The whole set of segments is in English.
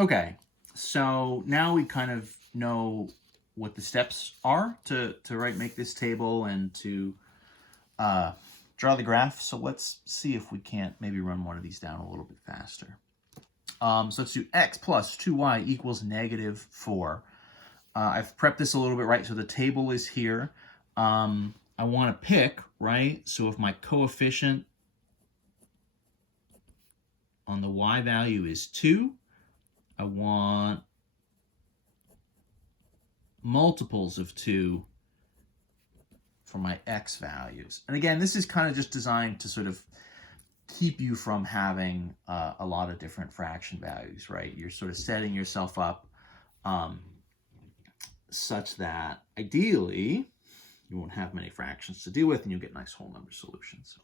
Okay, so now we kind of know what the steps are to make this table and to uh, draw the graph. So let's see if we can't maybe run one of these down a little bit faster. So let's do x plus 2y equals negative 4. I've prepped this a little bit, right? So the table is here. I want to pick, right? So if my coefficient on the y value is 2, I want multiples of 2 for my x values. And again, this is kind of just designed to sort of keep you from having a lot of different fraction values, right? You're sort of setting yourself up such that ideally you won't have many fractions to deal with and you'll get nice whole number solutions.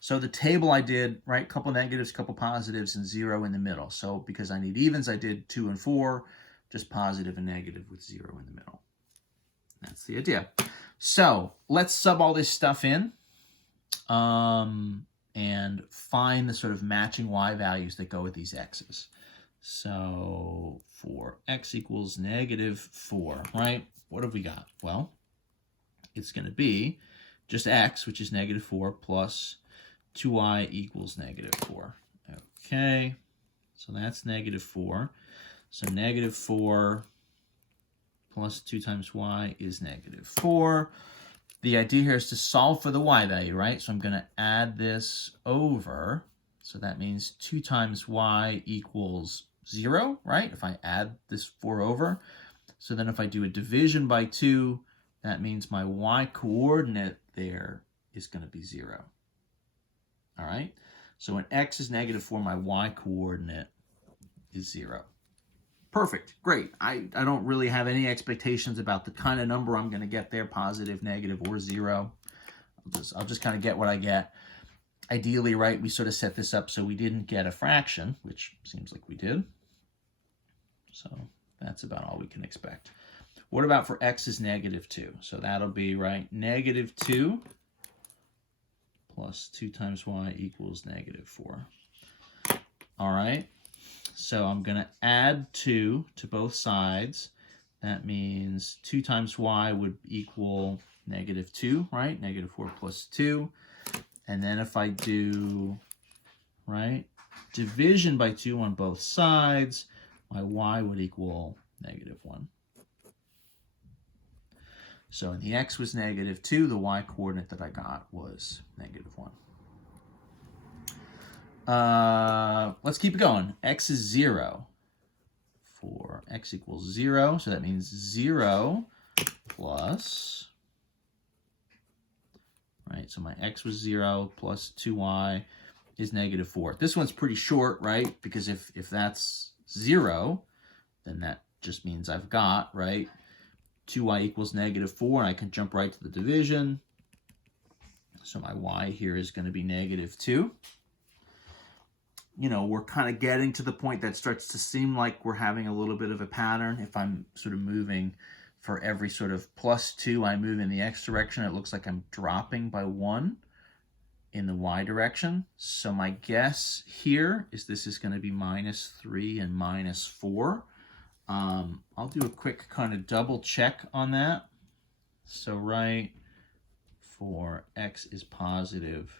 So the table I did, right, couple negatives, couple positives, and 0 in the middle. So because I need evens, I did 2 and 4, just positive and negative with 0 in the middle. That's the idea. So let's sub all this stuff in and find the sort of matching y values that go with these x's. So for x equals negative 4, right? What have we got? Well, it's going to be just x, which is negative 4, plus 2y equals negative 4. Okay, so that's negative 4. So negative 4 plus 2 times y is negative 4. The idea here is to solve for the y value, right? So I'm going to add this over. So that means 2 times y equals 0, right? If I add this 4 over. So then if I do a division by 2, that means my y coordinate there is going to be 0. All right? So when x is negative 4, my y coordinate is 0. Perfect. Great. I don't really have any expectations about the kind of number I'm going to get there, positive, negative, or 0. I'll just kind of get what I get. Ideally, right, we sort of set this up so we didn't get a fraction, which seems like we did. So that's about all we can expect. What about for x is negative 2? So that'll be, right, negative 2 plus 2 times y equals negative 4. All right. So I'm going to add 2 to both sides. That means 2 times y would equal negative 2, right? Negative 4 plus 2. And then if I do, right, division by 2 on both sides, my y would equal negative 1. So when the x was negative 2, the y coordinate that I got was negative 1. Let's keep it going. X is 0 for x equals 0. So that means 0 plus, right? So my x was 0 plus 2y is negative 4. This one's pretty short, right? Because if that's 0, then that just means I've got, right, 2y equals negative 4, and I can jump right to the division. So my y here is going to be negative 2. You know, we're kind of getting to the point that starts to seem like we're having a little bit of a pattern. If I'm sort of moving for every sort of plus 2, I move in the x direction, it looks like I'm dropping by 1 in the y direction. So my guess here is this is going to be minus 3 and minus 4. I'll do a quick kind of double check on that. So right, for x is positive,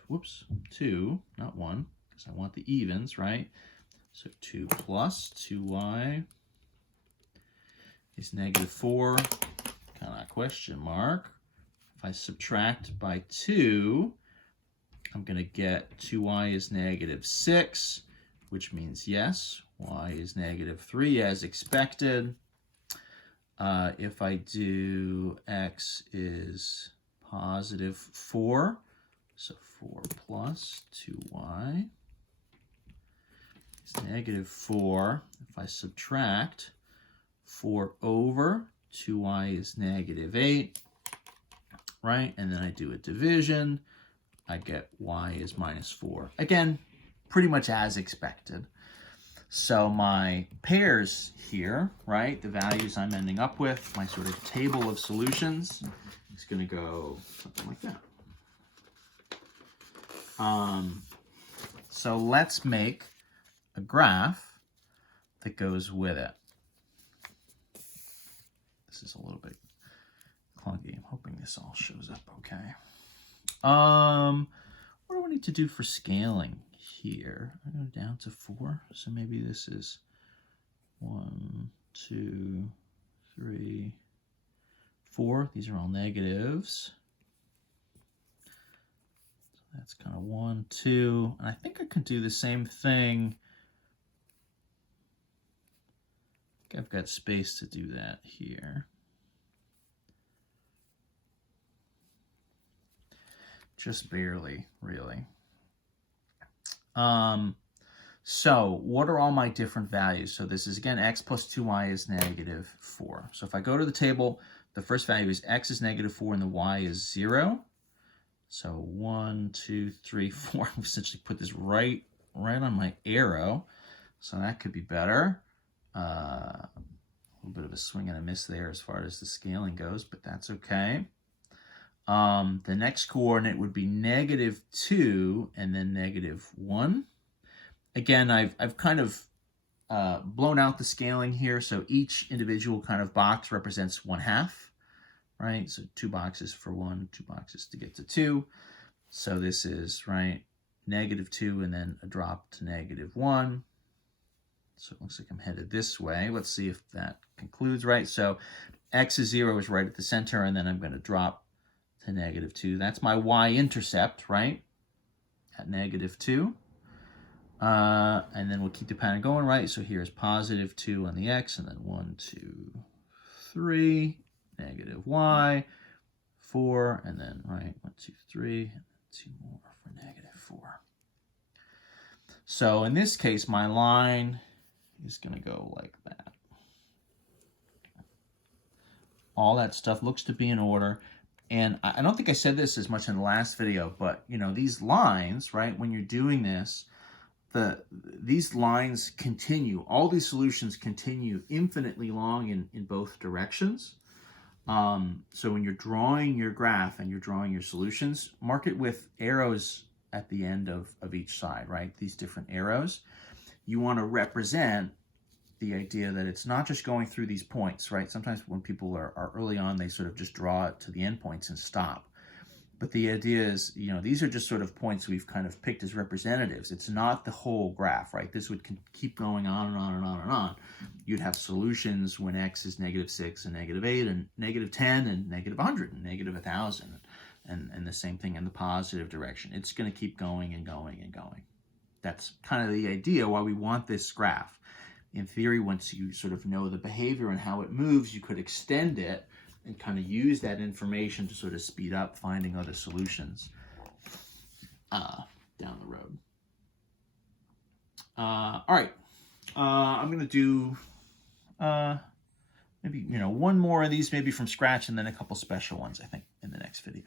2, not 1. I want the evens, right? So 2 plus 2y is negative 4, kind of question mark. If I subtract by 2, I'm going to get 2y is negative 6, which means yes, y is negative 3 as expected. If I do x is positive 4, so 4 plus 2y is negative 4. If I subtract 4 over, 2y is negative 8, right? And then I do a division, I get y is minus 4. Again, pretty much as expected. So my pairs here, right, the values I'm ending up with, my sort of table of solutions is going to go something like that. So let's make a graph that goes with it. This is a little bit clunky. I'm hoping this all shows up okay. What do I need to do for scaling here? I go down to 4, so maybe this is 1, 2, 3, 4. These are all negatives. So that's kind of 1, 2, and I think I can do the same thing. I think I've got space to do that here. Just barely, really. So what are all my different values? So this is, again, x plus 2y is negative 4. So if I go to the table, the first value is x is negative 4 and the y is 0. So 1, 2, 3, 4. I've essentially put this right on my arrow. So that could be better. A little bit of a swing and a miss there as far as the scaling goes, but that's okay. The next coordinate would be negative 2 and then negative 1. Again, I've kind of blown out the scaling here, so each individual kind of box represents 1/2, right? So 2 boxes for 1, 2 boxes to get to 2. So this is, right, negative 2 and then a drop to negative 1. So it looks like I'm headed this way. Let's see if that concludes right. So x is 0 is right at the center, and then I'm going to drop to negative 2. That's my y-intercept, right, at negative 2. And then we'll keep the pattern going, right? So here's positive 2 on the x, and then 1, 2, 3, negative y, 4, and then, right, 1, 2, 3, and 2 more for negative 4. So in this case, my line is going to go like that. All that stuff looks to be in order. And I don't think I said this as much in the last video, but, you know, these lines, right, when you're doing this, these lines continue, all these solutions continue infinitely long in both directions. So when you're drawing your graph and you're drawing your solutions, mark it with arrows at the end of each side, right? These different arrows. You want to represent the idea that it's not just going through these points, right? Sometimes when people are early on, they sort of just draw it to the endpoints and stop. But the idea is, you know, these are just sort of points we've kind of picked as representatives. It's not the whole graph, right? This would keep going on and on and on and on. You'd have solutions when x is negative 6 and negative 8 and negative 10 and negative 100 and negative 1,000. And the same thing in the positive direction. It's going to keep going and going and going. That's kind of the idea why we want this graph. In theory, once you sort of know the behavior and how it moves, you could extend it and kind of use that information to sort of speed up finding other solutions down the road. All right, I'm going to do maybe, you know, one more of these maybe from scratch and then a couple special ones, I think, in the next video.